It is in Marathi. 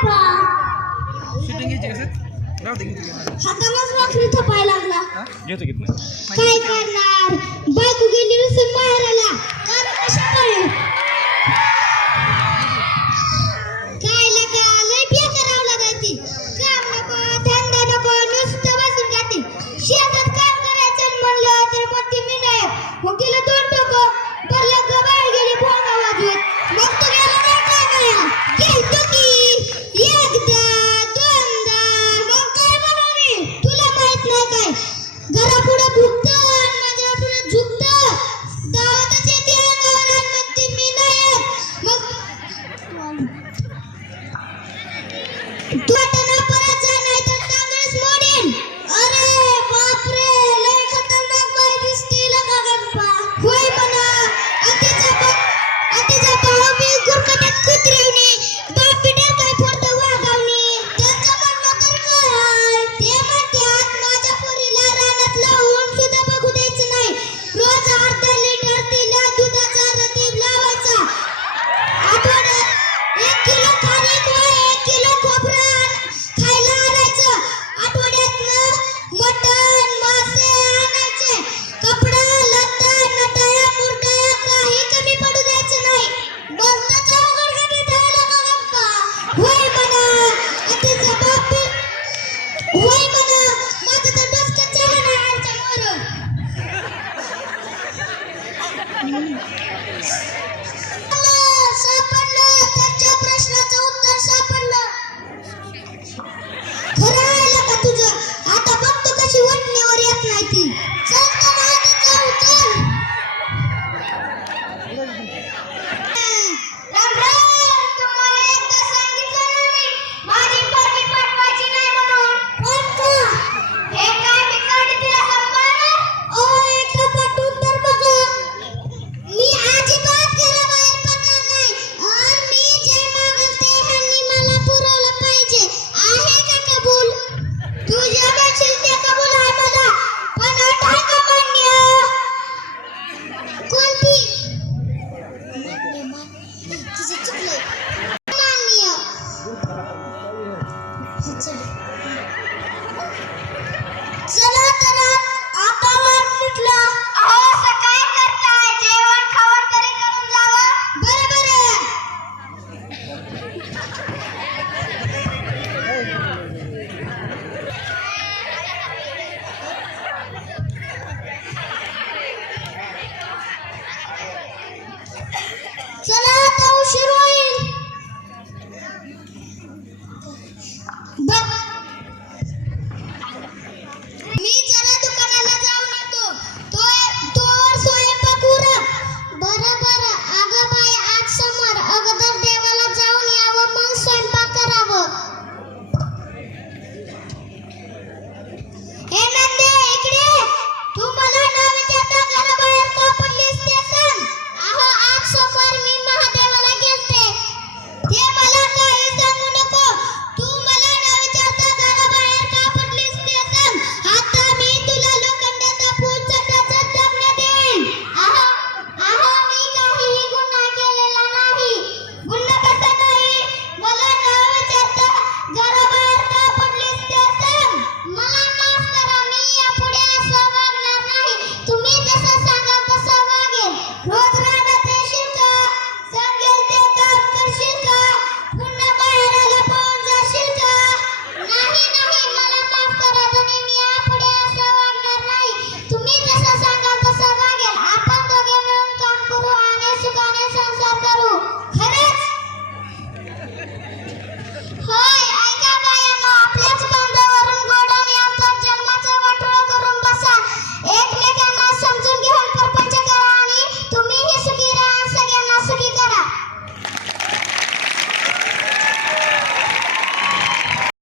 शूटिंग घ्यायची कसं राहू दे घेतो हातालाच भाकरी थपायला लागला. घेतो नाही काय करणार? 关